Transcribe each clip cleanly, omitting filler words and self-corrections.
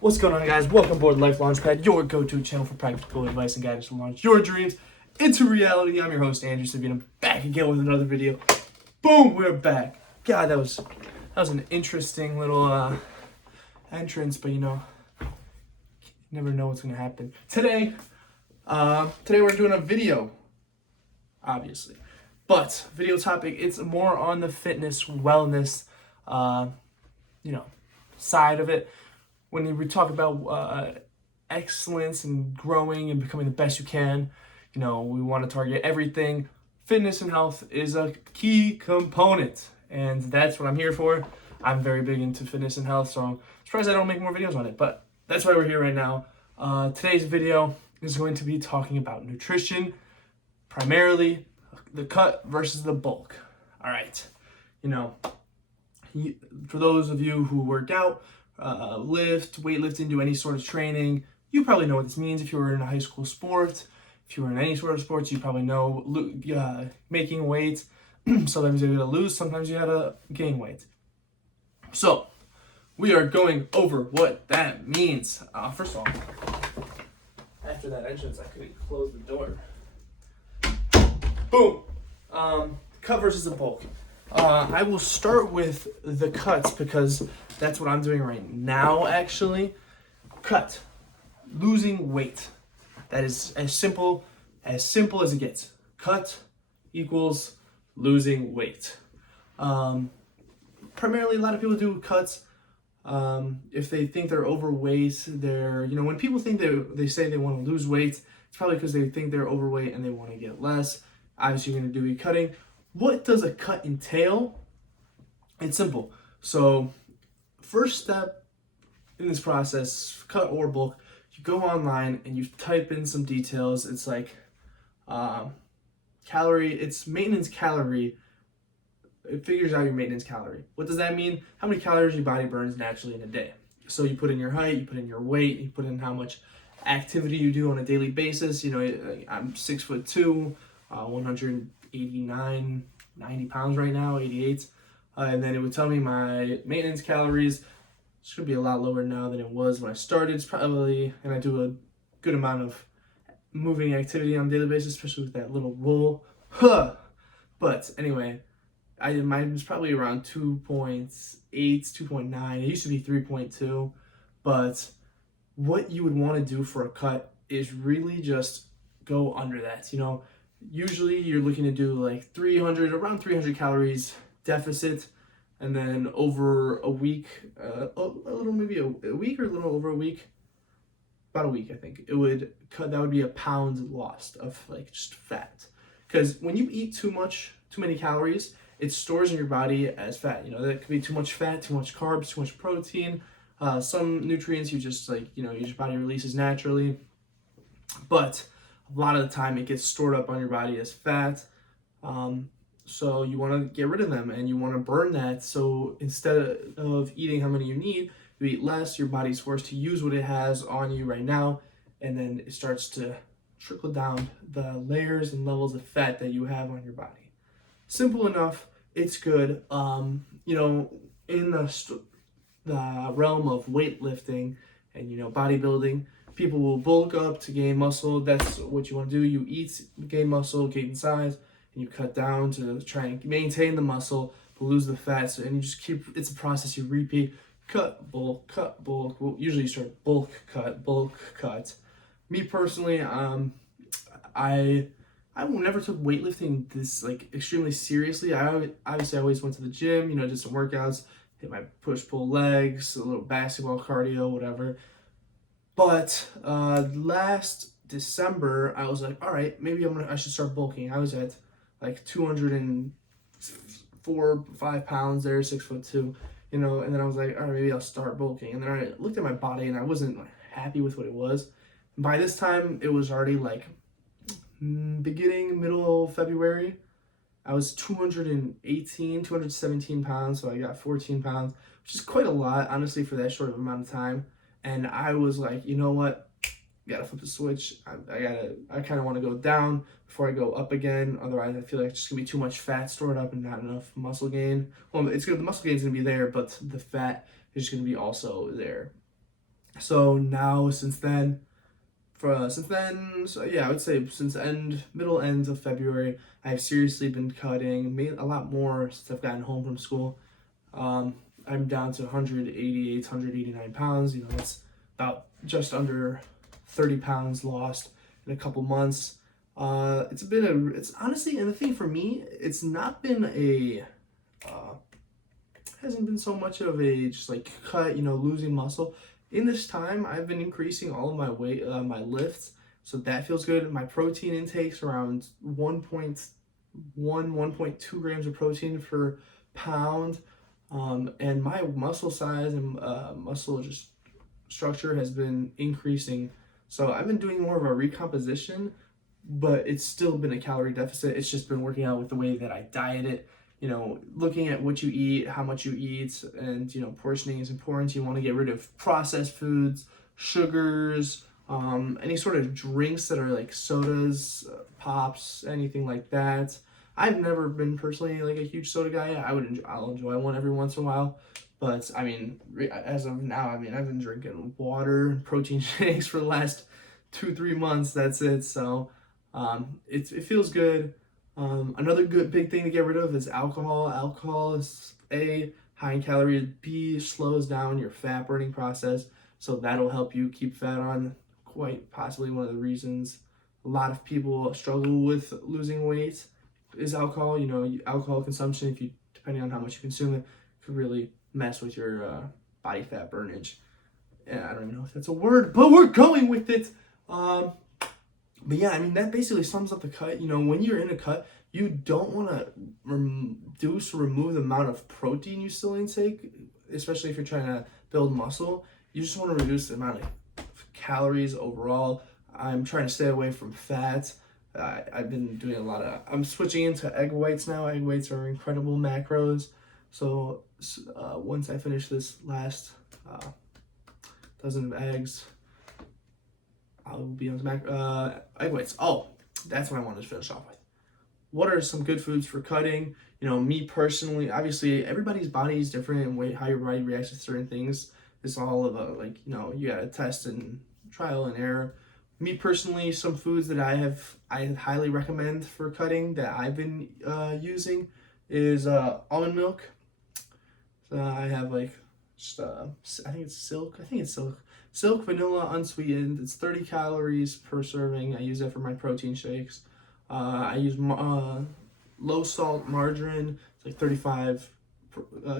What's going on, guys? Welcome aboard Life Launchpad, your go-to channel for practical advice and guidance to launch your dreams into reality. I'm your host, Andrew Savina, back again with another video. Boom, we're back. God, that was an interesting little entrance, but you never know what's gonna happen. Today we're doing a video, obviously, but video topic. It's more on the fitness, wellness, side of it. When we talk about excellence and growing and becoming the best you can, we want to target everything. Fitness and health is a key component, and that's what I'm here for. I'm very big into fitness and health, so I'm surprised I don't make more videos on it, but that's why we're here right now. Today's video is going to be talking about nutrition, primarily the cut versus the bulk. All right, for those of you who work out, lift, weightlifting, do any sort of training, you probably know what this means. If you were in a high school sport, if you were in any sort of sports, you probably know making weight. Sometimes you gotta lose, sometimes you gotta gain weight. So we are going over what that means. First of all, after that entrance, I couldn't close the door. Boom. Cut versus the bulk. I will start with the cuts because that's what I'm doing right now, actually. Cut. Losing weight. That is as simple as it gets. Cut equals losing weight. Primarily, a lot of people do cuts if they think they're overweight. When people think they say they want to lose weight, it's probably because they think they're overweight and they want to get less. Obviously, you're going to do cutting. What does a cut entail? It's simple. So, first step in this process, cut or bulk, you go online and you type in some details. It's like it's maintenance calorie. It figures out your maintenance calorie. What does that mean? How many calories your body burns naturally in a day. So you put in your height, you put in your weight, you put in how much activity you do on a daily basis. I'm 6'2", 189, 90 pounds right now, 88. And then it would tell me my maintenance calories. Should be a lot lower now than it was when I started. It's probably, and I do a good amount of moving activity on a daily basis, especially with that little roll. But anyway, mine was probably around 2.8, 2.9. It used to be 3.2. But what you would want to do for a cut is really just go under that. Usually you're looking to do like around 300 calories deficit, and then over a week, maybe a week or a little over a week, about a week, I think, it would cut. That would be a pound lost of like just fat. Because when you eat too many calories, it stores in your body as fat. That could be too much fat, too much carbs, too much protein, some nutrients you just your body releases naturally. But a lot of the time it gets stored up on your body as fat. So you want to get rid of them and you want to burn that. So instead of eating how many you need, you eat less. Your body's forced to use what it has on you right now. And then it starts to trickle down the layers and levels of fat that you have on your body. Simple enough. It's good. In the realm of weightlifting and, bodybuilding, people will bulk up to gain muscle. That's what you want to do. You eat, gain muscle, gain size, and you cut down to try and maintain the muscle, but lose the fat. So, and you just it's a process you repeat. Cut, bulk, cut, bulk. Well, usually you start bulk, cut. Me personally, I never took weightlifting this extremely seriously. I always went to the gym, did some workouts, hit my push-pull legs, a little basketball cardio, whatever. But last December, I was like, all right, maybe I should start bulking. I was at like 204-5 pounds there, 6'2", and then I was like, all right, maybe I'll start bulking. And then I looked at my body and I wasn't happy with what it was. By this time, it was already middle of February. I was 217 pounds, so I got 14 pounds, which is quite a lot, honestly, for that short of amount of time. And I was like, you know what? Gotta flip the switch. I kind of want to go down before I go up again. Otherwise, I feel like it's just gonna be too much fat stored up and not enough muscle gain. Well, the muscle gain's gonna be there, but the fat is gonna be also there. So now so yeah, I would say since middle ends of February, I've seriously been cutting, made a lot more since I've gotten home from school. Um, I'm down to 188, 189 pounds. You know, that's about just under 30 pounds lost in a couple months. It's honestly, and the thing for me, it's not been uh, hasn't been so much of a just like cut, losing muscle. In this time, I've been increasing all of my weight, my lifts, so that feels good. My protein intake's around 1.2 grams of protein per pound, and my muscle size and muscle just structure has been increasing. So I've been doing more of a recomposition, but it's still been a calorie deficit. It's just been working out with the way that I diet it. Looking at what you eat, how much you eat, and portioning is important. You want to get rid of processed foods, sugars, any sort of drinks that are like sodas, pops, anything like that. I've never been personally like a huge soda guy. I'll enjoy one every once in a while, but I mean, as of now, I mean, I've been drinking water and protein shakes for the last 2-3 months. That's it. So, it feels good. Another good big thing to get rid of is alcohol. Alcohol is A, high in calories, B, slows down your fat burning process. So that'll help you keep fat on. Quite possibly one of the reasons a lot of people struggle with losing weight is alcohol. Alcohol consumption, if you depending on how much you consume it, could really mess with your body fat burnage. And I don't even know if that's a word, but we're going with it. But yeah, I mean, that basically sums up the cut. When you're in a cut, you don't want to remove the amount of protein you still intake, especially if you're trying to build muscle. You just want to reduce the amount of calories overall. I'm trying to stay away from fat. I've been doing I'm switching into egg whites now. Egg whites are incredible macros. So once I finish this last dozen of eggs, I'll be on egg whites. Oh, that's what I wanted to finish off with. What are some good foods for cutting? Me personally, obviously, everybody's body is different and how your body reacts to certain things. It's all about you gotta test and trial and error. Me personally, some foods that I highly recommend for cutting that I've been using is almond milk. So I have just I think it's Silk. Silk vanilla unsweetened. It's 30 calories per serving. I use that for my protein shakes. I use low salt margarine. It's like 35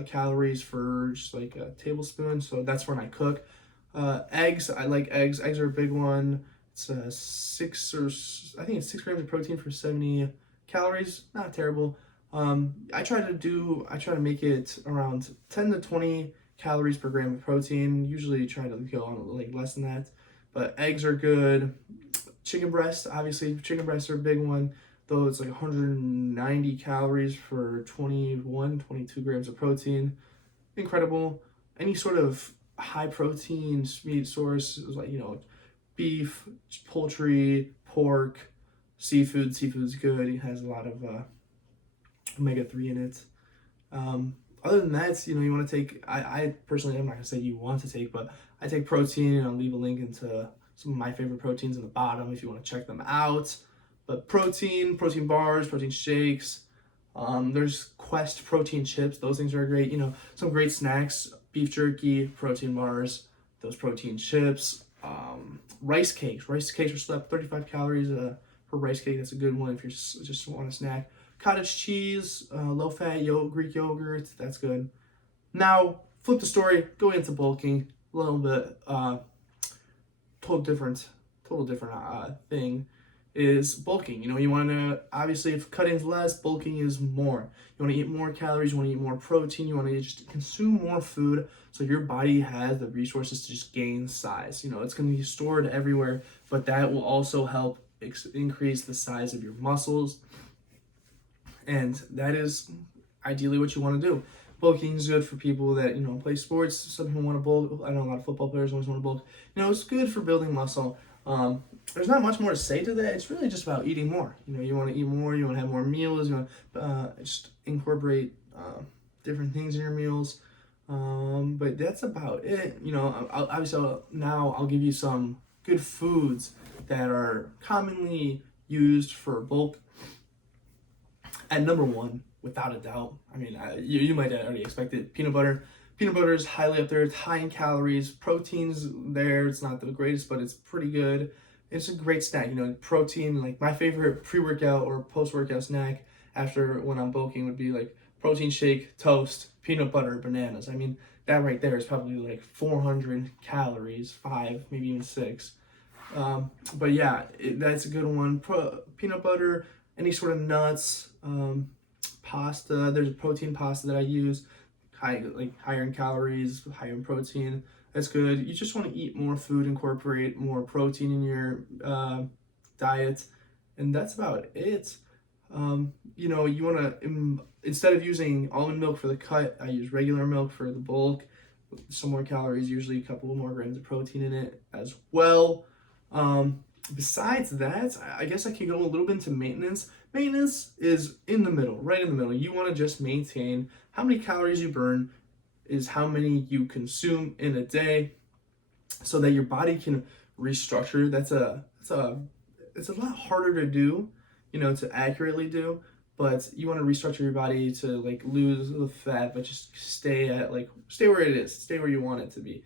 calories for just like a tablespoon. So that's when I cook. Eggs. I like eggs. Eggs are a big one. It's I think it's 6 grams of protein for 70 calories. Not terrible. I try to make it around 10 to 20 calories per gram of protein. Usually try to go on like less than that, but eggs are good. Chicken breast, obviously, chicken breasts are a big one, though it's like 190 calories for 22 grams of protein. Incredible. Any sort of high protein meat source, like beef, poultry, pork, seafood. Seafood's good. It has a lot of omega-3 in it. Other than that, you want to take, I personally, I'm not going to say you want to take, but I take protein, and I'll leave a link into some of my favorite proteins in the bottom if you want to check them out. But protein bars, protein shakes. There's Quest protein chips. Those things are great. Some great snacks, beef jerky, protein bars, those protein chips. Rice cakes. Rice cakes are slept 35 calories per rice cake. That's a good one if you just want a snack. Cottage cheese, low-fat Greek yogurt, that's good. Now, flip the story, go into bulking a little bit. Total different thing is bulking. You want to, obviously, if cutting is less, bulking is more. You want to eat more calories, you want to eat more protein, you want to just consume more food so your body has the resources to just gain size. It's going to be stored everywhere, but that will also help increase the size of your muscles. And that is ideally what you want to do. Bulking is good for people that, play sports. Some people want to bulk. I know a lot of football players always want to bulk. It's good for building muscle. There's not much more to say to that. It's really just about eating more. You want to eat more. You want to have more meals. You want to just incorporate different things in your meals. But that's about it. You know, now I'll give you some good foods that are commonly used for bulk. At number one, without a doubt, I mean, you might already expect it, peanut butter. Peanut butter is highly up there. It's high in calories. Protein's there. It's not the greatest, but it's pretty good. It's a great snack. You know, protein, like my favorite pre-workout or post-workout snack after when I'm bulking would be like protein shake, toast, peanut butter, bananas. I mean, that right there is probably like 400 calories, five, maybe even six. But yeah, that's a good one. Peanut butter, any sort of nuts, pasta. There's a protein pasta that I use, higher in calories, higher in protein. That's good. You just want to eat more food, incorporate more protein in your diet, and that's about it. You know, you want to instead of using almond milk for the cut, I use regular milk for the bulk. Some more calories, usually a couple more grams of protein in it as well. Besides that, I guess I can go a little bit into maintenance. Maintenance is in the middle, right in the middle. You want to just maintain how many calories you burn is how many you consume in a day so that your body can restructure. It's a lot harder to do, you know, to accurately do, but you want to restructure your body to like lose the fat, but just stay where it is, stay where you want it to be.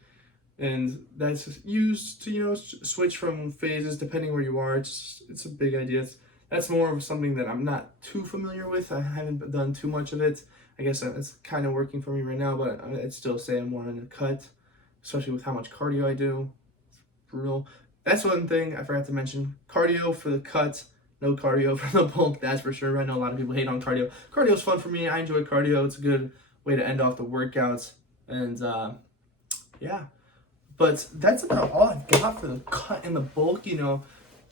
And that's used to, you know, switch from phases depending where you are. It's a big idea. That's more of something that I'm not too familiar with. I haven't done too much of it. I guess it's kind of working for me right now, but I'd still say I'm more in a cut, especially with how much cardio I do. It's brutal. That's one thing I forgot to mention. Cardio for the cut, no cardio for the bulk, that's for sure. I know a lot of people hate on cardio. Cardio's fun for me. I enjoy cardio. It's a good way to end off the workouts. And yeah. But that's about all I've got for the cut and the bulk. You know,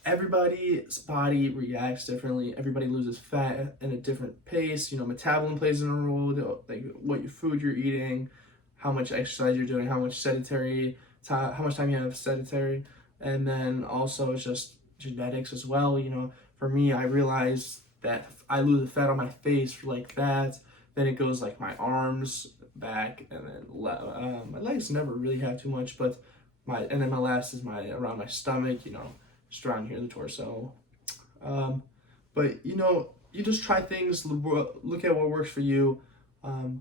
everybody's body reacts differently. Everybody loses fat at a different pace. You know, metabolism plays a role, like what your food you're eating, how much exercise you're doing, how much how much time you have sedentary. And then also it's just genetics as well. You know, for me, I realized that if I lose the fat on my face like that, then it goes like my arms, back, and then my legs never really have too much, but and then my last is around my stomach, you know, just around here, the torso. But you know, you just try things, look at what works for you.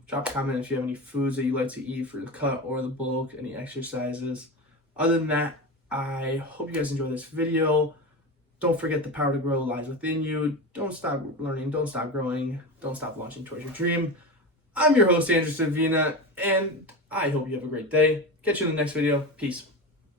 Drop a comment if you have any foods that you like to eat for the cut or the bulk, any exercises. Other than that, I hope you guys enjoyed this video. Don't forget the power to grow lies within you. Don't stop learning, don't stop growing, don't stop launching towards your dream. I'm your host, Andrew Savina, and I hope you have a great day. Catch you in the next video. Peace.